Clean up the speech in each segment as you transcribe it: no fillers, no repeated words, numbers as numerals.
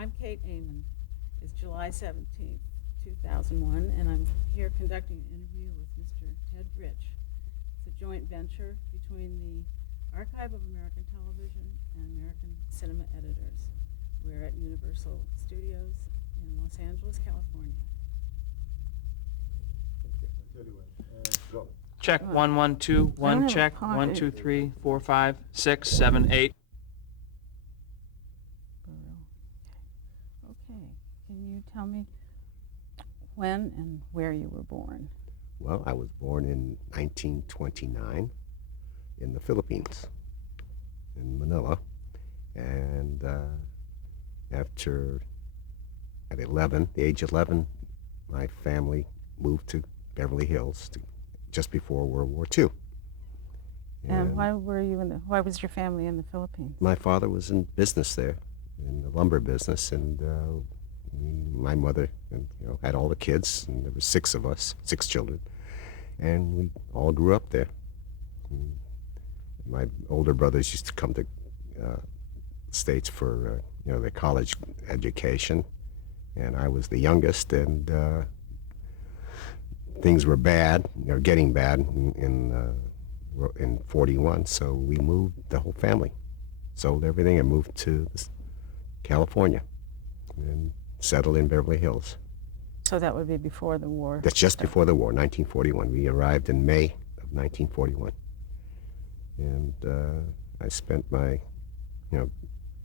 I'm Kate Amon. It's July 17th, 2001, and I'm here conducting an interview with Mr. Ted Rich. It's a joint venture between the Archive of American Television and American Cinema Editors. We're at Universal Studios in Los Angeles, California. Go. Check Come on. 1 1 2 I don't 1 have a check pocket. 1 2 3 4 5 6 7 8. Okay. Can you tell me when and where you were born? Well, I was born in 1929 in the Philippines, in Manila, and after at the age of 11, my family moved to Beverly Hills just before World War II. And why was your family in the Philippines? My father was in business there, in the lumber business, and my mother had all the kids, and there were six of us, six children, and we all grew up there. And my older brothers used to come to States for their college education, and I was the youngest, and things were bad, getting bad in 41, so we moved the whole family, sold everything and moved to California and settled in Beverly Hills. So that would be before the war. That's just before the war, 1941. We arrived in May of 1941. And I spent my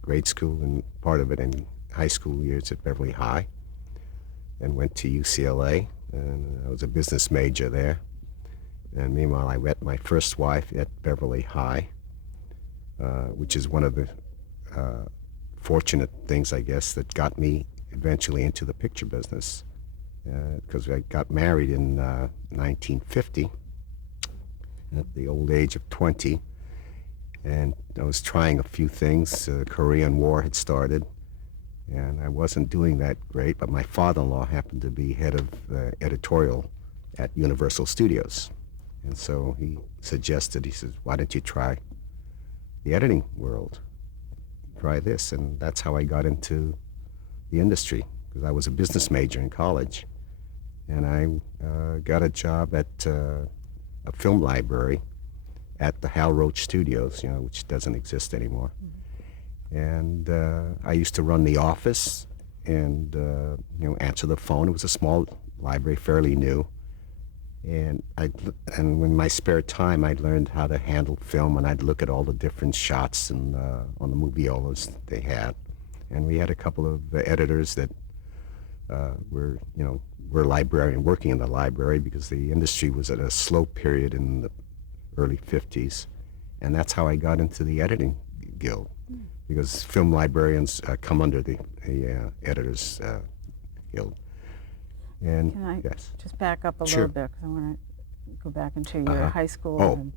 grade school and part of it in high school years at Beverly High, and went to UCLA, and I was a business major there. And meanwhile, I met my first wife at Beverly High, which is one of the fortunate things, I guess, that got me eventually into the picture business, because I got married in 1950 at the old age of 20, and I was trying a few things. The Korean War had started, and I wasn't doing that great, but my father-in-law happened to be head of editorial at Universal Studios. And so he suggested, he says, why don't you try the editing world? Try this. And that's how I got into the industry, because I was a business major in college. And I got a job at a film library at the Hal Roach Studios, which doesn't exist anymore. Mm-hmm. And I used to run the office and answer the phone. It was a small library, fairly new. And in my spare time, I learned how to handle film, and I'd look at all the different shots and on the moviolas that they had. And we had a couple of editors that were working in the library, because the industry was at a slow period in the early 50s. And that's how I got into the editing guild, because film librarians come under the editors guild. And Can I yes. just back up a Sure. little bit, because I want to go back into your high school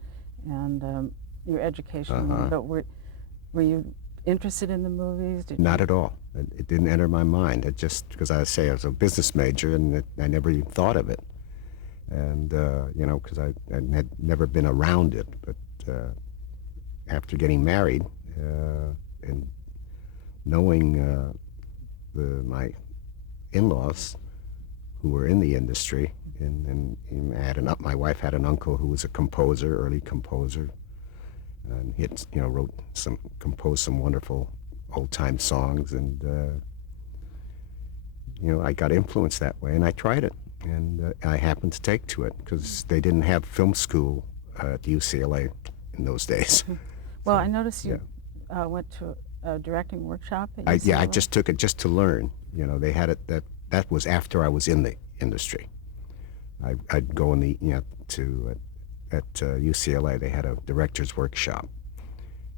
and your education. But were you interested in the movies? Not at all. It didn't enter my mind. It just, because I was a business major, and I never even thought of it. And, because I had never been around it. But after getting married and knowing my in-laws who were in the industry, and my wife had an uncle who was a composer, early composer, and he had, composed some wonderful old-time songs, and I got influenced that way, and I tried it, and I happened to take to it, because they didn't have film school at UCLA in those days. Well, I noticed you went to a directing workshop at UCLA. I just took it just to learn. They had it, that was after I was in the industry. I'd go in the, at UCLA, they had a director's workshop.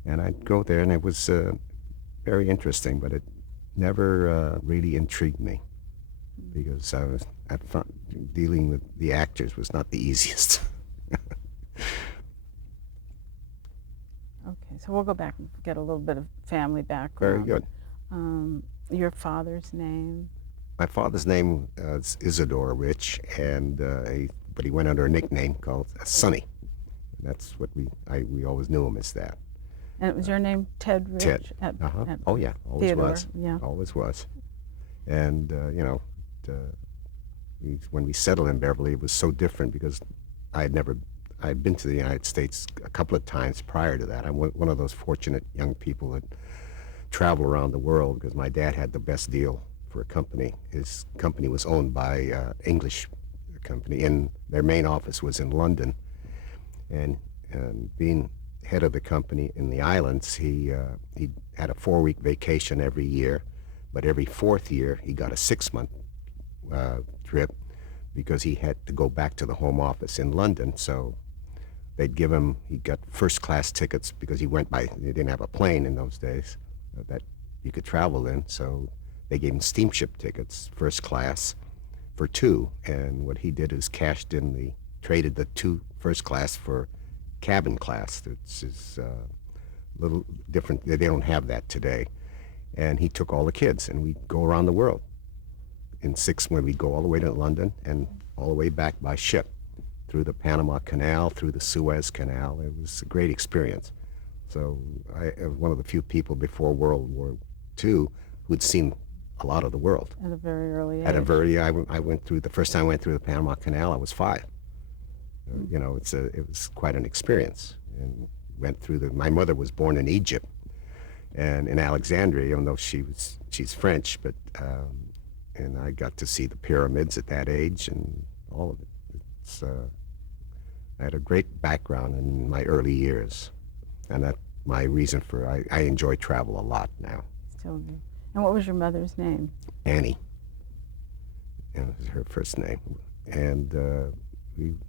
And I'd go there, and it was very interesting, but it never really intrigued me, because I found dealing with the actors was not the easiest. Okay, so we'll go back and get a little bit of family background. Very good. Your father's name? My father's name is Isidore Rich, and but he went under a nickname called Sonny. And that's what we always knew him as that. And it was your name, Ted Rich? Ted. At, at Oh yeah, always Theodore, was. yeah. Always was. And when we settled in Beverly, it was so different because I'd been to the United States a couple of times prior to that. I'm one of those fortunate young people that travel around the world because my dad had the best deal for a company. His company was owned by English company, and their main office was in London. And being head of the company in the islands, he had a 4-week vacation every year, but every 4th year he got a 6-month trip because he had to go back to the home office in London. So they'd give him, he got first class tickets because they didn't have a plane in those days that you could travel in. So they gave him steamship tickets, first class, for 2. And what he did is traded the 2 first class for cabin class. It's is a little different. They don't have that today. And he took all the kids, and we'd go around the world. In 6 months, we'd go all the way to London and all the way back by ship, through the Panama Canal, through the Suez Canal. It was a great experience. So I was one of the few people before World War II who'd seen a lot of the world. At a very early age. I went through, the first time I went through the Panama Canal, I was 5. It was quite an experience. And went through my mother was born in Egypt and in Alexandria, even though she's French, but and I got to see the pyramids at that age and all of it. I had a great background in my early years, and that's my reason for I enjoy travel a lot now. Still do. And what was your mother's name? Annie. Was her first name, and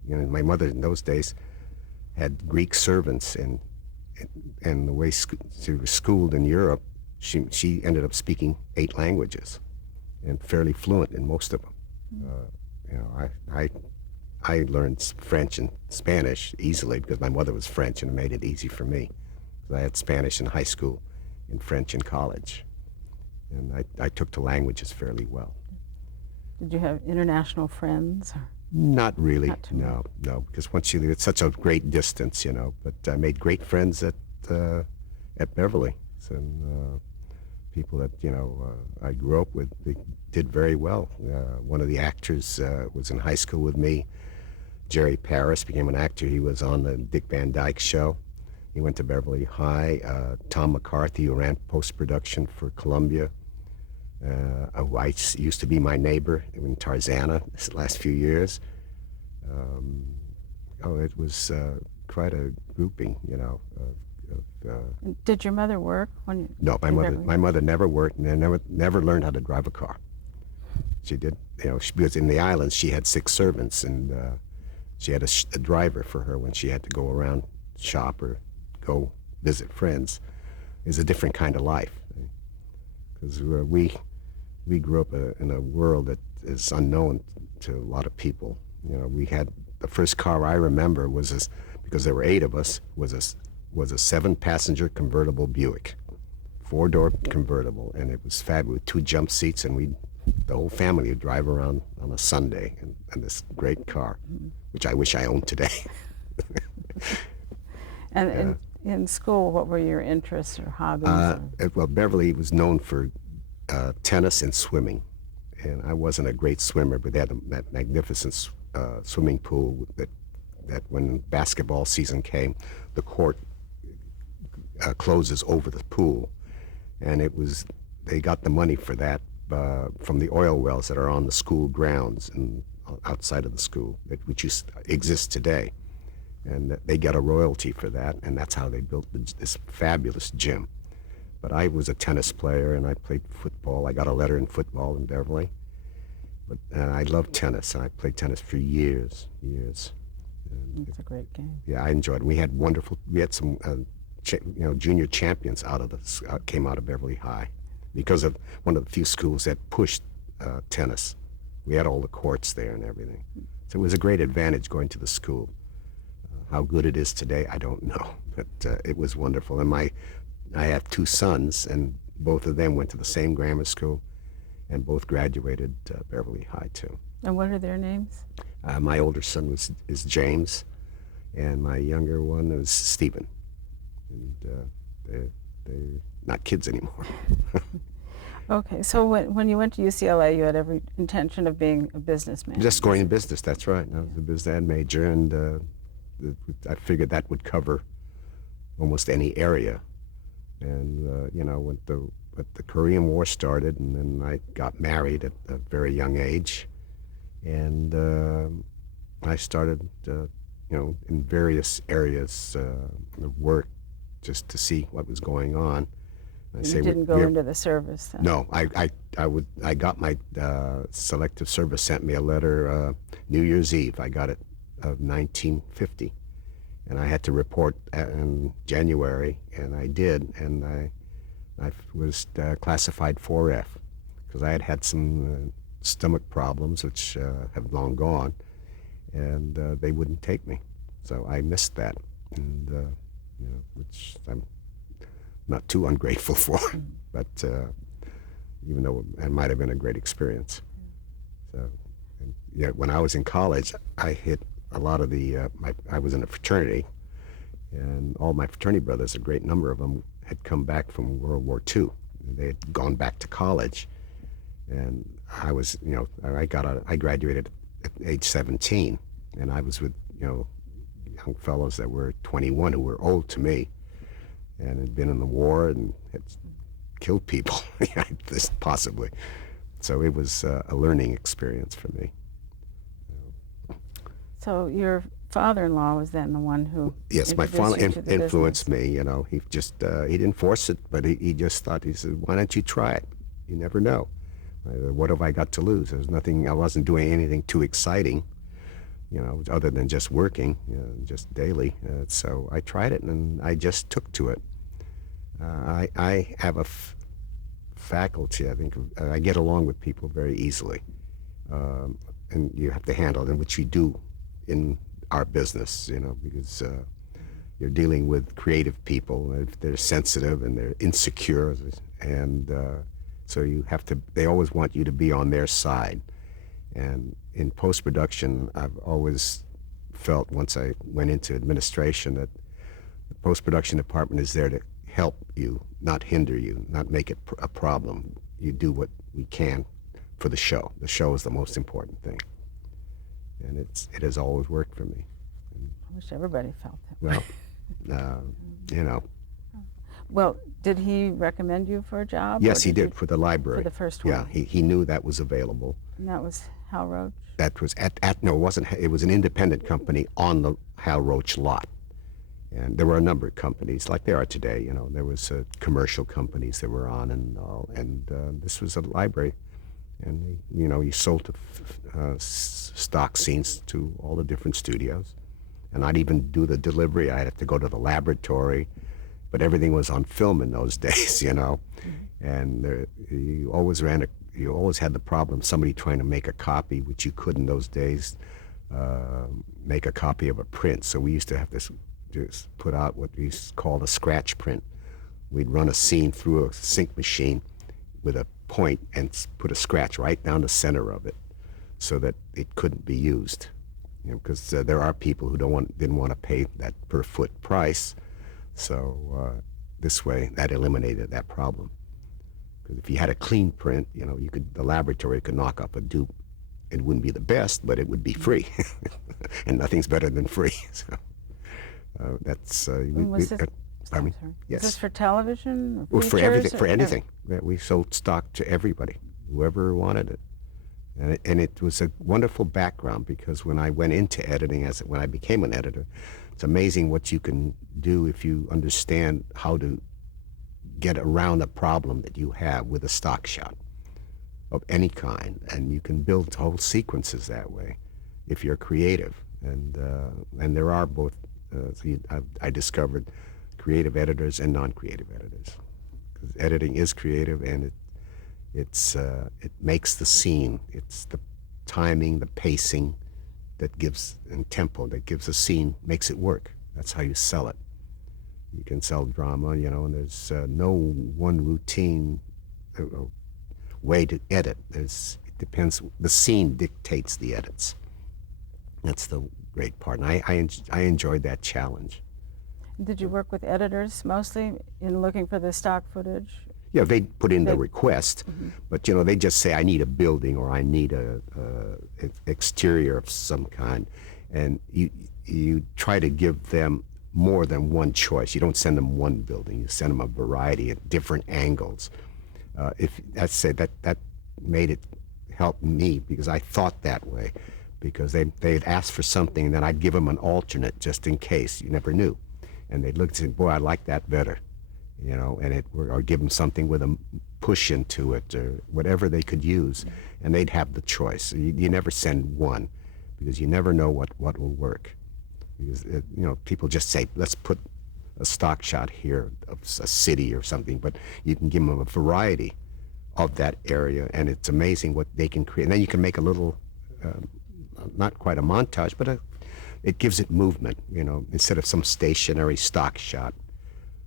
my mother in those days had Greek servants, and the way she was schooled in Europe, she ended up speaking 8 languages, and fairly fluent in most of them. I learned French and Spanish easily because my mother was French, and it made it easy for me. So I had Spanish in high school and French in college, and I took to languages fairly well. Did you have international friends? Not really, Not too much. no, because once you leave, it's such a great distance, but I made great friends at Beverly, and people that, I grew up with, they did very well. One of the actors was in high school with me. Jerry Paris became an actor. He was on the Dick Van Dyke Show. He went to Beverly High. Tom McCarthy, who ran post-production for Columbia, who used to be my neighbor in Tarzana this last few years. It was quite a grouping, Did your mother work when you? No, in Beverly? my mother never worked and never learned how to drive a car. She did, because in the islands she had 6 servants, and she had a driver for her when she had to go around, shop or go visit friends. It was a different kind of life, because we grew up in a world that is unknown to a lot of people. We had the first car I remember because there were 8 of us, was a 7-passenger convertible Buick, 4-door convertible, and it was fabulous with 2 jump seats, and the whole family would drive around on a Sunday in this great car, which I wish I owned today. And in school, what were your interests or hobbies? Well, Beverly was known for tennis and swimming, and I wasn't a great swimmer, but they had that magnificent swimming pool that when basketball season came, the court closes over the pool, and they got the money for that from the oil wells that are on the school grounds and outside of the school, which exists today, and they got a royalty for that, and that's how they built this fabulous gym. But I was a tennis player, and I played football. I got a letter in football in Beverly, and I loved tennis, and I played tennis for years. It's a great game. Yeah, I enjoyed it. We had some junior champions came out of Beverly High because of one of the few schools that pushed tennis. We had all the courts there and everything. So it was a great advantage going to the school. How good it is today, I don't know, but it was wonderful. And I have 2 sons, and both of them went to the same grammar school, and both graduated Beverly High too. And what are their names? My older son is James, and my younger one was Stephen. And They're not kids anymore. Okay, so when you went to UCLA, you had every intention of being a businessman. Just going in business, that's right. I was a business ed major, and I figured that would cover almost any area. And, when the Korean War started, and then I got married at a very young age, and I started, in various areas of work just to see what was going on. I You didn't go into the service then? No, I got my selective service sent me a letter New Year's Eve. I got it of 1950, and I had to report in January, and I did, and I was classified 4F because I had had some stomach problems which have long gone, and they wouldn't take me, so I missed that, and which I'm not too ungrateful for, but even though it might have been a great experience. So, when I was in college, I hit a lot of I was in a fraternity, and all my fraternity brothers, a great number of them, had come back from World War II. They had gone back to college, and I was, I graduated at age 17, and I was with, young fellows that were 21 who were old to me, and had been in the war and had killed people, possibly. So it was a learning experience for me. So your father-in-law was then the one who Yes, my father introduced you to the influenced business. me. He just he didn't force it, but he just thought, he said, "Why don't you try it? You never know. What have I got to lose? There's nothing. I wasn't doing anything too exciting, other than just working, just daily. So I tried it, and I just took to it. I have a faculty, I think, I get along with people very easily, and you have to handle it, which you do in our business, because you're dealing with creative people. If they're sensitive and they're insecure, and so they always want you to be on their side. And in post-production, I've always felt, once I went into administration, that the post-production department is there to help you, not hinder you, not make it a problem. You do what we can for the show. The show is the most important thing. And it has always worked for me. I wish everybody felt that. Well, Well, did he recommend you for a job? Yes, or he did, you- for the library. For the first one? Yeah, he knew that was available. And that was Hal Roach? That was no, it wasn't. It was an independent company on the Hal Roach lot. And there were a number of companies, like there are today. There was commercial companies that were on and all. And this was a library. And, he sold stock scenes to all the different studios. And I'd even do the delivery. I'd have to go to the laboratory. But everything was on film in those days, And you always had the problem of somebody trying to make a copy, which you could in those days, make a copy of a print. So we used to have this, just put out what we called a scratch print. We'd run a scene through a sync machine with a point and put a scratch right down the center of it so that it couldn't be used. Because there are people who didn't want to pay that per foot price. So this way, that eliminated that problem. Because if you had a clean print, the laboratory could knock up a dupe. It wouldn't be the best, but it would be free. And nothing's better than free. So that's... Sorry. Yes. Is this for television? Or Well, for everything. features, For or- anything. We sold stock to everybody, whoever wanted it. And it was a wonderful background, because when I went into editing, when I became an editor, it's amazing what you can do if you understand how to get around a problem that you have with a stock shot of any kind. And you can build whole sequences that way if you're creative. And there are both, I discovered creative editors and non-creative editors. Because editing is creative, and it makes the scene. It's the timing, the pacing that gives, and tempo that gives a scene, makes it work. That's how you sell it. You can sell drama, and there's no one routine way to edit. It depends. The scene dictates the edits. That's the great part, and I enjoyed that challenge. Did you work with editors mostly in looking for the stock footage? Yeah, they put in the They- request, but they just say I need a building or I need a exterior of some kind, and you try to give them more than one choice. You don't send them one building; you send them a variety at different angles. If I said that made it help me because I thought that way, because they'd ask for something and then I'd give them an alternate just in case. You never knew, and they'd look and say, "Boy, I like that better." And or give them something with a push into it or whatever they could use, and they'd have the choice. You never send one because you never know what will work. Because people just say, let's put a stock shot here of a city or something, but you can give them a variety of that area, and it's amazing what they can create. And then you can make a little, not quite a montage, but it gives it movement. Instead of some stationary stock shot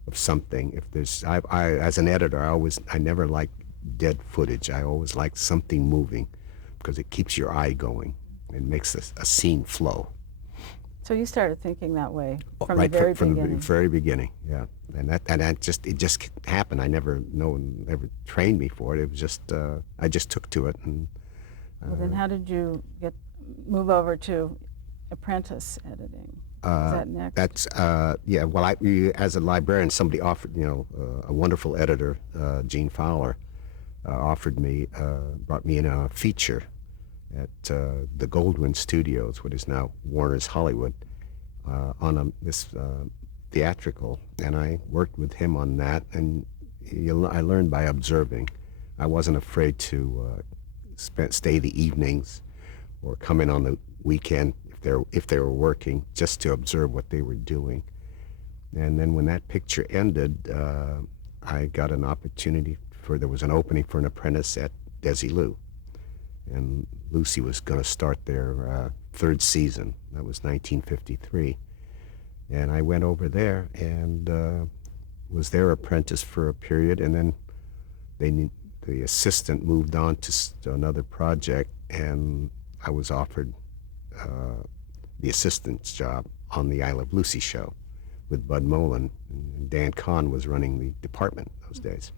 of something. If there's, I as an editor, I never liked dead footage. I always liked something moving because it keeps your eye going and makes a scene flow. So you started thinking that way from Right the very from beginning. the very beginning, yeah. And that just happened. No one ever trained me for it. It was just I just took to it. And Well, then how did you move over to apprentice editing? Is that next? That's yeah. Well, as a librarian, somebody offered, a wonderful editor, Gene Fowler, brought me in a feature at the Goldwyn Studios, what is now Warner's Hollywood, on this theatrical, and I worked with him on that, and I learned by observing. I wasn't afraid to stay the evenings or come in on the weekend if they were working, just to observe what they were doing. And then when that picture ended, I got an opportunity there was an opening for an apprentice at Desilu. And Lucy was going to start their third season. That was 1953. And I went over there and was their apprentice for a period, and then the assistant moved on to another project, and I was offered the assistant's job on the Isle of Lucy show with Bud Molan. And Dan Kahn was running the department those days.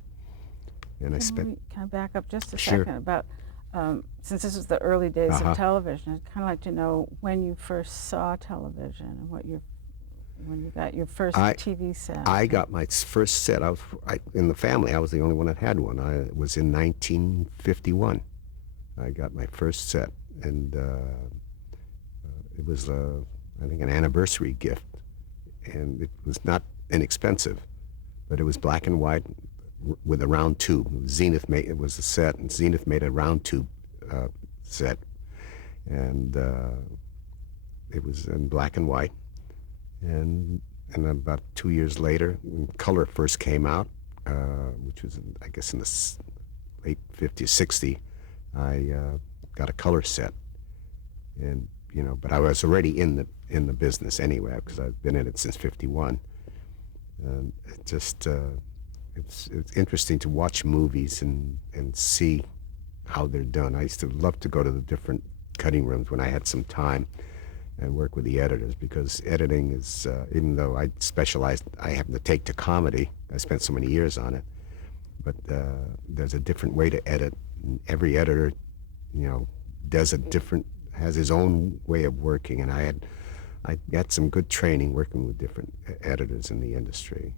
And I spent... Can I back up just a Sure. second about, since this was the early days Uh-huh. of television, I'd kind of like to know when you first saw television and when you got your first TV set. I got my first set. In the family, I was the only one that had one. It was in 1951. I got my first set, and it was, I think, an anniversary gift, and it was not inexpensive, but it was black and white with a round tube. It was a set, and Zenith made a round tube set, and it was in black and white. And about 2 years later, when color first came out, which was, I guess, in the late 50s, 60s, I got a color set. And, but I was already in the business anyway, because I've been in it since 51. And it just, it's interesting to watch movies and see how they're done. I used to love to go to the different cutting rooms when I had some time and work with the editors, because editing is, even though I happen to take to comedy, I spent so many years on it, but there's a different way to edit. And every editor, has his own way of working, and I got some good training working with different editors in the industry.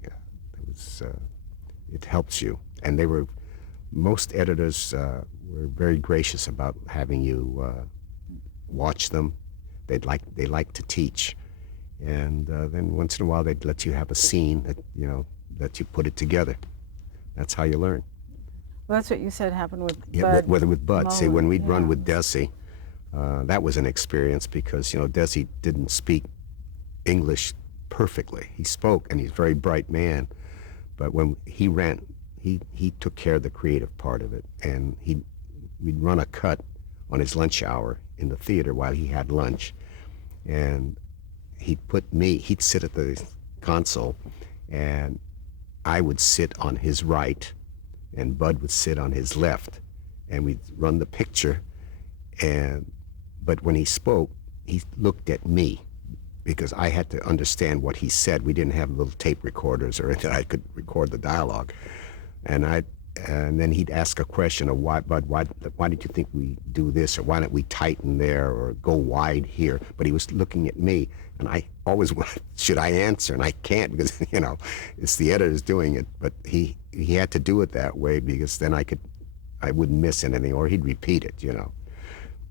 It helps you, and most editors were very gracious about having you watch them. They like to teach, and then once in a while they'd let you have a scene that you put it together. That's how you learn. Well, that's what you said happened with Yeah, Bud. with Bud. See, when we'd run yeah. with Desi, that was an experience, because Desi didn't speak English perfectly. He spoke, and he's a very bright man, but when he ran, he took care of the creative part of it, and we'd run a cut on his lunch hour in the theater while he had lunch, and he'd sit at the console, and I would sit on his right, and Bud would sit on his left, and we'd run the picture, but when he spoke, he looked at me, because I had to understand what he said. We didn't have little tape recorders or anything. I could record the dialogue. And then he'd ask a question of why did you think we do this, or why don't we tighten there or go wide here? But he was looking at me, and I always wanted, should I answer? And I can't because, it's the editors doing it. But he had to do it that way because then I wouldn't miss anything, or he'd repeat it,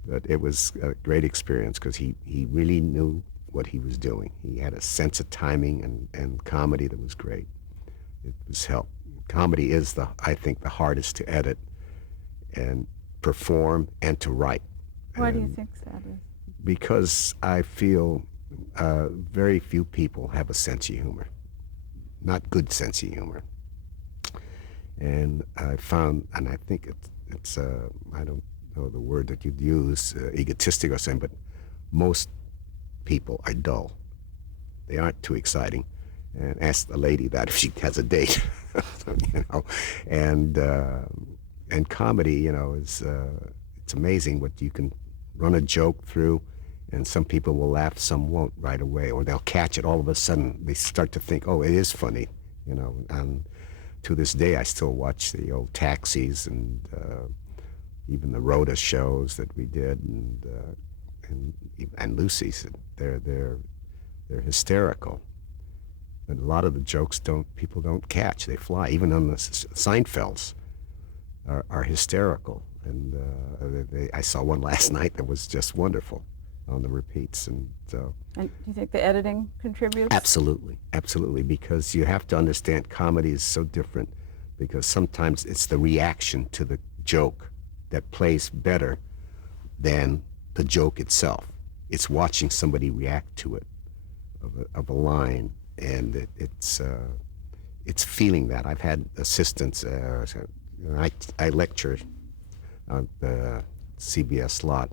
But it was a great experience because he really knew what he was doing. He had a sense of timing and comedy that was great. It was help. Comedy is I think the hardest to edit and perform and to write. Why do you think that is? Because I feel very few people have a sense of humor, not good sense of humor. And I found, and I think it's I don't know the word that you'd use, egotistic or something, but most people are dull. They aren't too exciting. And ask the lady that if she has a date, And comedy, is it's amazing what you can run a joke through, and some people will laugh, some won't right away, or they'll catch it all of a sudden. They start to think, oh, it is funny, And to this day, I still watch the old Taxis and even the Rhoda shows that we did, and Lucy's. They're hysterical. And a lot of the jokes people don't catch. They fly. Even on the Seinfelds are hysterical. And I saw one last night that was just wonderful on the repeats. And so. And do you think the editing contributes? Absolutely, because you have to understand comedy is so different, because sometimes it's the reaction to the joke that plays better than the joke itself. It's watching somebody react to it, of a line. And it's feeling that. I've had assistants. I lecture on the CBS lot,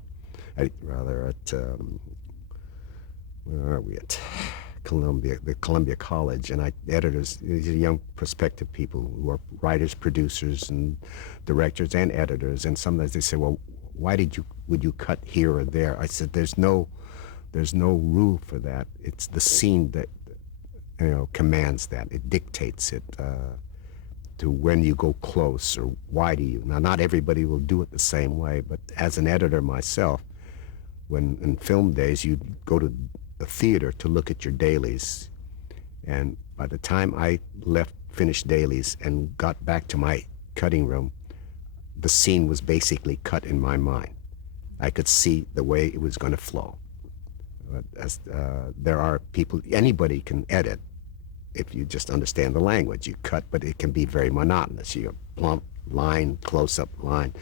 where are we at? The Columbia College, and editors, these are young prospective people who are writers, producers, and directors and editors. And sometimes they say, well, would you cut here or there? I said, there's no rule for that. It's the scene that commands that. It dictates it to when you go close or why do you. Now, not everybody will do it the same way, but as an editor myself, when in film days, you'd go to the theater to look at your dailies. And by the time I finished dailies and got back to my cutting room, the scene was basically cut in my mind. I could see the way it was going to flow. But there are people, anybody can edit if you just understand the language. You cut, but it can be very monotonous. You have plump line, close-up line.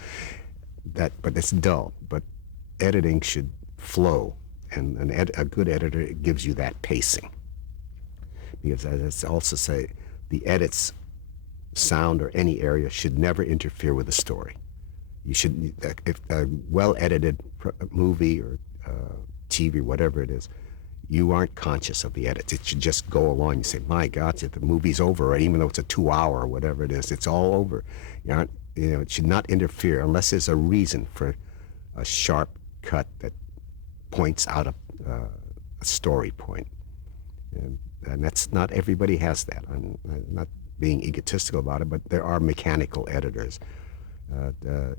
But it's dull. But editing should flow, and a good editor gives you that pacing. Because as I also say, the edits, sound or any area should never interfere with the story. You should, if a well-edited movie or TV, whatever it is, you aren't conscious of the edits. It should just go along. You say, my God, the movie's over, even though it's a 2-hour or whatever it is, it's all over. It should not interfere unless there's a reason for a sharp cut that points out a story point. And that's not everybody has that. I'm not being egotistical about it, but there are mechanical editors.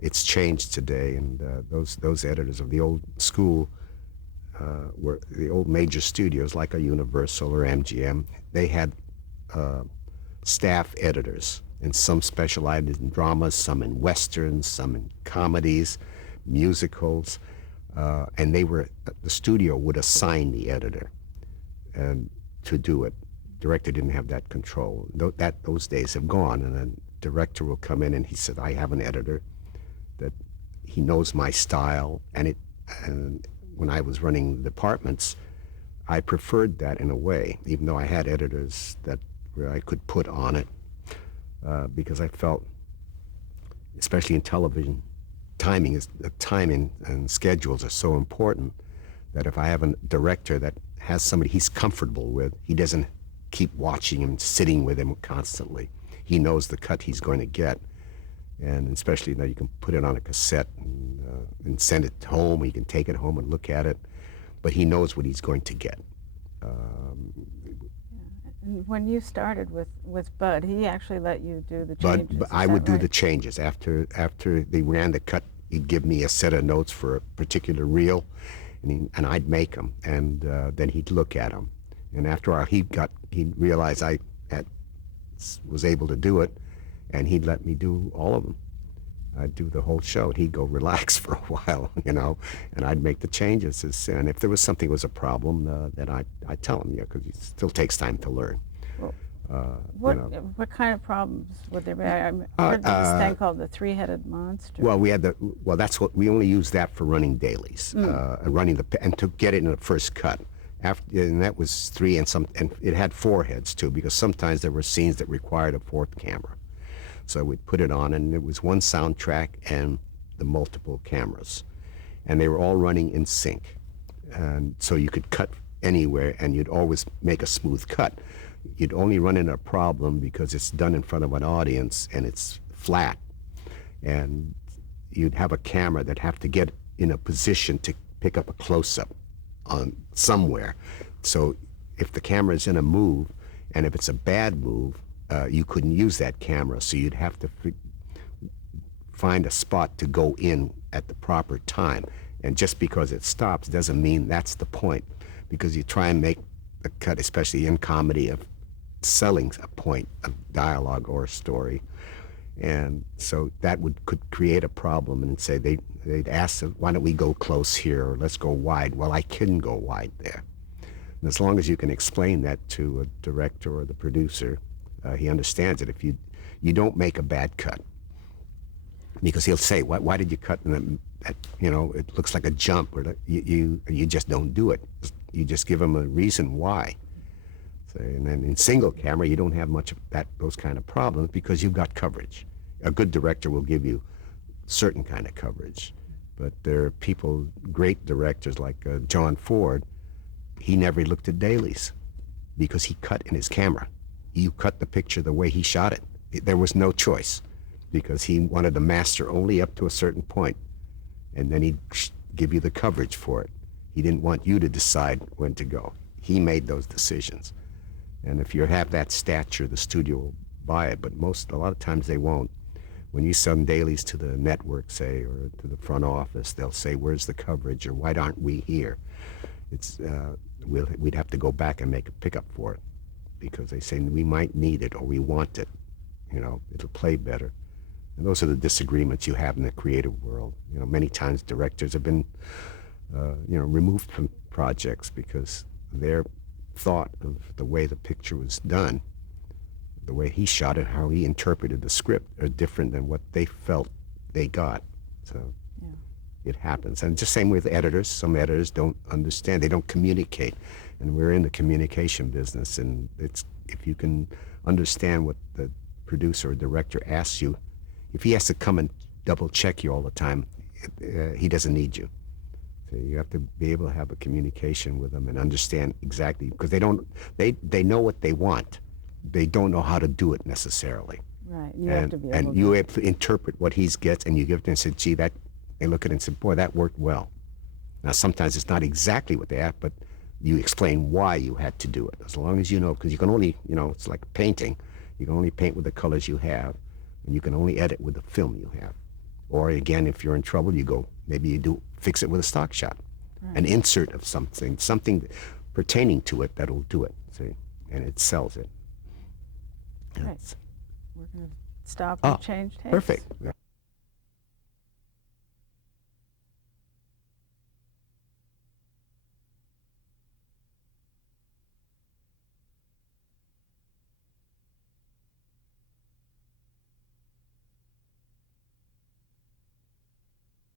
It's changed today, and those editors of the old school were the old major studios like a Universal or MGM. They had staff editors, and some specialized in dramas, some in westerns, some in comedies, musicals, and the studio would assign the editor and to do it. Director didn't have that control. Those days have gone, and then director will come in and he said, I have an editor that he knows my style, and when I was running departments, I preferred that in a way, even though I had editors where I could put on it, because I felt, especially in television, timing and schedules are so important that if I have a director that has somebody he's comfortable with, he doesn't keep watching him, sitting with him constantly. He knows the cut he's going to get, and especially now you can put it on a cassette and send it home. He can take it home and look at it, but he knows what he's going to get. And when you started with Bud, he actually let you do the But, changes. but is I that would do right? the changes after they ran the cut. He'd give me a set of notes for a particular reel, and I'd make them, and then he'd look at them. And after a while, he realized I was able to do it, and he'd let me do all of them. I'd do the whole show, and he'd go relax for a while, and I'd make the changes. And if there was something that was a problem, then I'd tell him, because it still takes time to learn. What kind of problems would there be? I heard this thing called the three-headed monster. Well, that's what we only use that for running dailies, and to get it in the first cut. And that was 3 and it had 4 heads too, because sometimes there were scenes that required a 4th camera. So we'd put it on, and it was one soundtrack and the multiple cameras, and they were all running in sync, and so you could cut anywhere, and you'd always make a smooth cut. You'd only run into a problem because it's done in front of an audience and it's flat, and you'd have a camera that have to get in a position to pick up a close-up on somewhere. So if the camera is in a move, and if it's a bad move, you couldn't use that camera, so you'd have to find a spot to go in at the proper time. And just because it stops doesn't mean that's the point, because you try and make a cut, especially in comedy, of selling a point of dialogue or a story. And so that could create a problem, and say they'd ask, why don't we go close here, or let's go wide. Well, I couldn't go wide there. And as long as you can explain that to a director or the producer, he understands it. If you don't make a bad cut, because he'll say, why did you cut in that, it looks like a jump, or you just don't do it. You just give him a reason why. So, and then in single camera, you don't have much of those kind of problems, because you've got coverage. A good director will give you certain kind of coverage, but there are people, great directors like John Ford. He never looked at dailies because he cut in his camera. You cut the picture the way he shot it. There was no choice, because he wanted to master only up to a certain point, and then he'd give you the coverage for it. He didn't want you to decide when to go. He made those decisions. And if you have that stature, the studio will buy it, but a lot of times they won't. When you send dailies to the network, say, or to the front office, they'll say, where's the coverage, or why aren't we here? We'd have to go back and make a pickup for it, because they say we might need it, or we want it. It'll play better. And those are the disagreements you have in the creative world. Many times directors have been, removed from projects because their thought of the way the picture was done, the way he shot it, how he interpreted the script, are different than what they felt they got. So it happens. And just same with editors. Some editors don't understand. They don't communicate. And we're in the communication business, and if you can understand what the producer or director asks you, if he has to come and double check you all the time, he doesn't need you. So you have to be able to have a communication with them and understand exactly, because they know what they want. They don't know how to do it necessarily. Right. You have to be able and you have to interpret what he gets, and you give it to them and say, gee, they look at it and say, boy, that worked well. Now, sometimes it's not exactly what they have, but you explain why you had to do it. As long as you know, because you can only, it's like painting. You can only paint with the colors you have, and you can only edit with the film you have. Or again, if you're in trouble, maybe you fix it with a stock shot, an insert of something pertaining to it that'll do it, see, and it sells it. Right. We're going to stop Oh, and change tapes. Perfect.